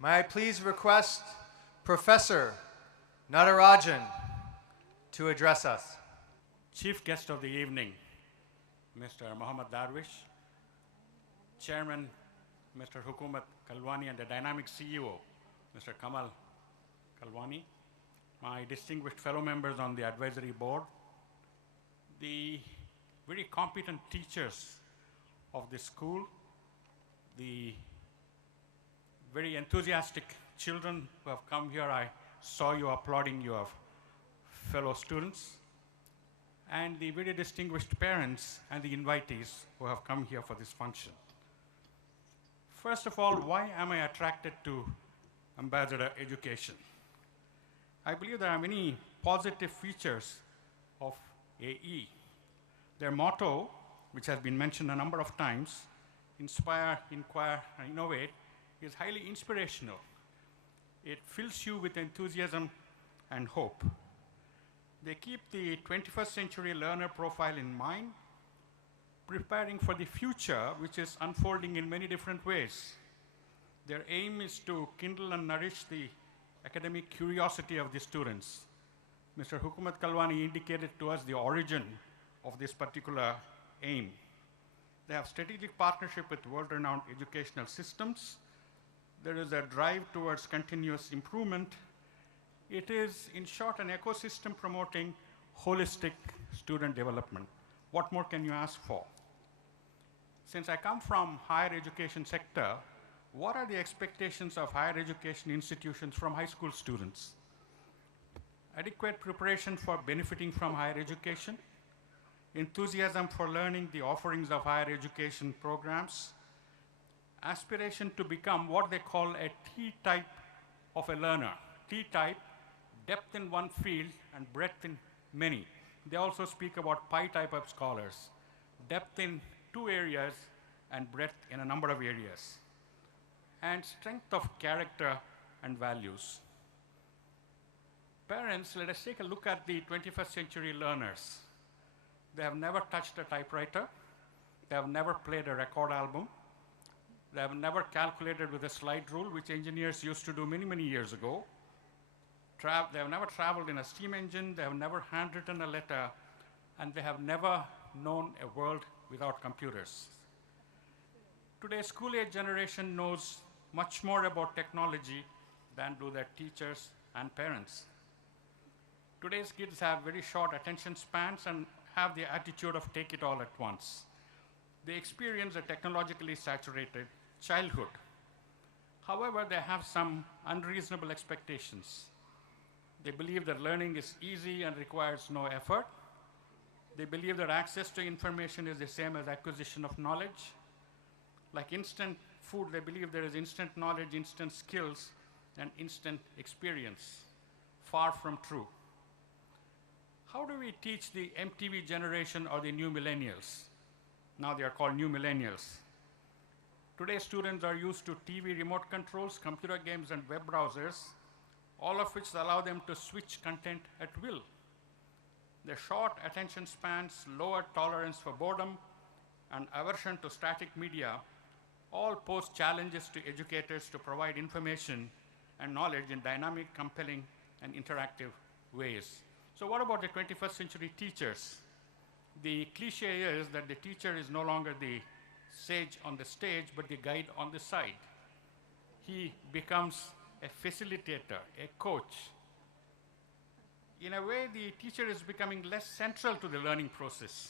May I please request Professor Natrajan to address us. Chief guest of the evening, Mr. Mohammad Darwish, Chairman, Mr. Hukumat Kalwani, and the dynamic CEO, Mr. Kamal Kalwani, my distinguished fellow members on the advisory board, the very competent teachers of this school, the very enthusiastic children who have come here. I saw you applauding your fellow students, and the very distinguished parents and the invitees who have come here for this function. First of all, why am I attracted to Ambassador Education? I believe there are many positive features of AE. Their motto, which has been mentioned a number of times, inspire, inquire, and innovate, is highly inspirational. It fills you with enthusiasm and hope. They keep the 21st century learner profile in mind, preparing for the future, which is unfolding in many different ways. Their aim is to kindle and nourish the academic curiosity of the students. Mr. Hukumat Kalwani indicated to us the origin of this particular aim. They have strategic partnership with world-renowned educational systems. There is a drive towards continuous improvement. It is, in short, an ecosystem promoting holistic student development. What more can you ask for? Since I come from higher education sector, what are the expectations of higher education institutions from high school students? Adequate preparation for benefiting from higher education, enthusiasm for learning the offerings of higher education programs, aspiration to become what they call a T-type of a learner. T-type, depth in one field and breadth in many. They also speak about pi-type of scholars, depth in two areas and breadth in a number of areas, and strength of character and values. Parents, let us take a look at the 21st century learners. They have never touched a typewriter. They have never played a record album. They have never calculated with a slide rule, which engineers used to do many, many years ago. They have never traveled in a steam engine. They have never handwritten a letter. And they have never known a world without computers. Today's school-age generation knows much more about technology than do their teachers and parents. Today's kids have very short attention spans and have the attitude of take it all at once. They experience a technologically saturated childhood. However, they have some unreasonable expectations. They believe that learning is easy and requires no effort. They believe that access to information is the same as acquisition of knowledge. Like instant food, they believe there is instant knowledge, instant skills, and instant experience. Far from true. How do we teach the MTV generation or the new millennials? Now they are called new millennials. Today's students are used to TV remote controls, computer games, and web browsers, all of which allow them to switch content at will. Their short attention spans, lower tolerance for boredom, and aversion to static media all pose challenges to educators to provide information and knowledge in dynamic, compelling, and interactive ways. So what about the 21st century teachers? The cliche is that the teacher is no longer the sage on the stage, but the guide on the side. He becomes a facilitator, a coach. In a way, the teacher is becoming less central to the learning process.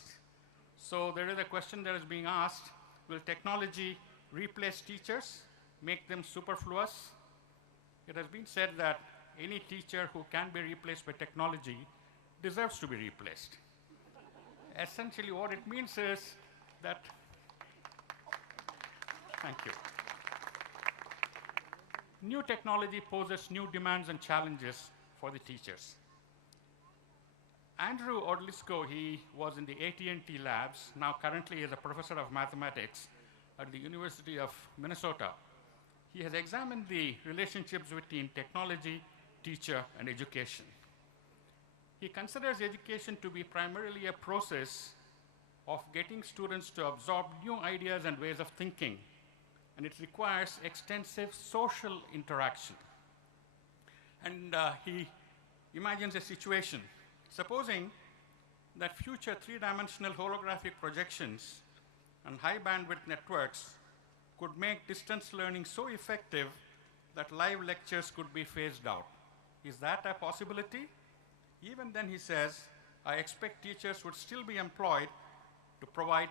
So there is a question that is being asked, will technology replace teachers, make them superfluous? It has been said that any teacher who can be replaced by technology deserves to be replaced. Essentially, what it means is that, thank you. New technology poses new demands and challenges for the teachers. Andrew Odlisko, he was in the AT&T labs, now currently is a professor of mathematics at the University of Minnesota. He has examined the relationships between technology, teacher, and education. He considers education to be primarily a process of getting students to absorb new ideas and ways of thinking and it requires extensive social interaction. And he imagines a situation. Supposing that future three-dimensional holographic projections and high bandwidth networks could make distance learning so effective that live lectures could be phased out. Is that a possibility? Even then, he says, I expect teachers would still be employed to provide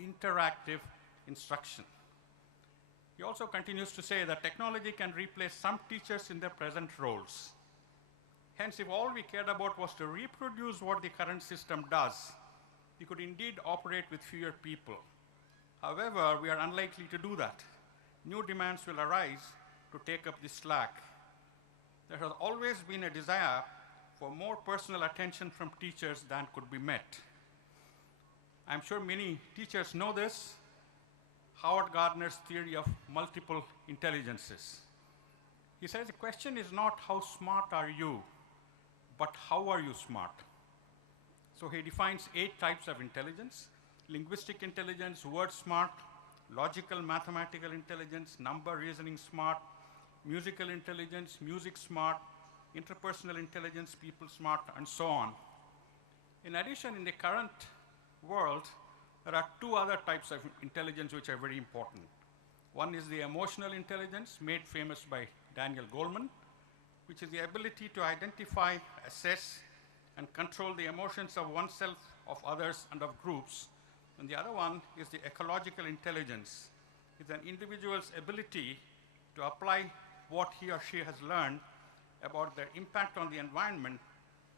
interactive instruction. He also continues to say that technology can replace some teachers in their present roles. Hence, if all we cared about was to reproduce what the current system does, we could indeed operate with fewer people. However, we are unlikely to do that. New demands will arise to take up the slack. There has always been a desire for more personal attention from teachers than could be met. I'm sure many teachers know this, Howard Gardner's theory of multiple intelligences. He says the question is not how smart are you, but how are you smart? So he defines 8 types of intelligence: linguistic intelligence, word smart, logical mathematical intelligence, number reasoning smart, musical intelligence, music smart, interpersonal intelligence, people smart, and so on. In addition, in the current world, there are 2 other types of intelligence which are very important. One is the emotional intelligence, made famous by Daniel Goleman, which is the ability to identify, assess, and control the emotions of oneself, of others, and of groups. And the other one is the ecological intelligence. It's an individual's ability to apply what he or she has learned about their impact on the environment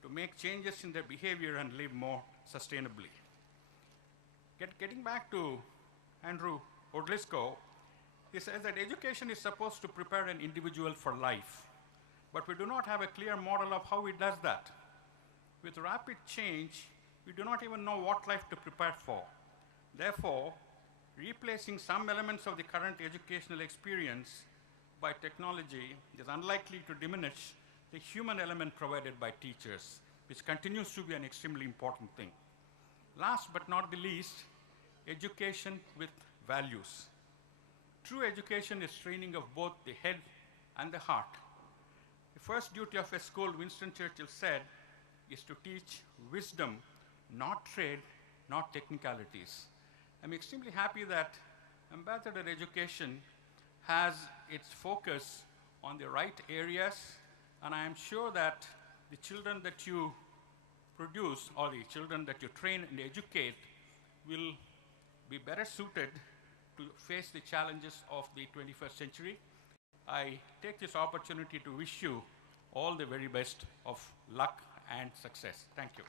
to make changes in their behavior and live more sustainably. Getting back to Andrew Odlyzko, he says that education is supposed to prepare an individual for life, but we do not have a clear model of how it does that. With rapid change, we do not even know what life to prepare for. Therefore, replacing some elements of the current educational experience by technology is unlikely to diminish the human element provided by teachers, which continues to be an extremely important thing. Last but not the least, education with values. True education is training of both the head and the heart. The first duty of a school, Winston Churchill said, is to teach wisdom, not trade, not technicalities. I'm extremely happy that Ambassador Education has its focus on the right areas, and I am sure that the children that you produce or the children that you train and educate will be better suited to face the challenges of the 21st century. I take this opportunity to wish you all the very best of luck and success. Thank you.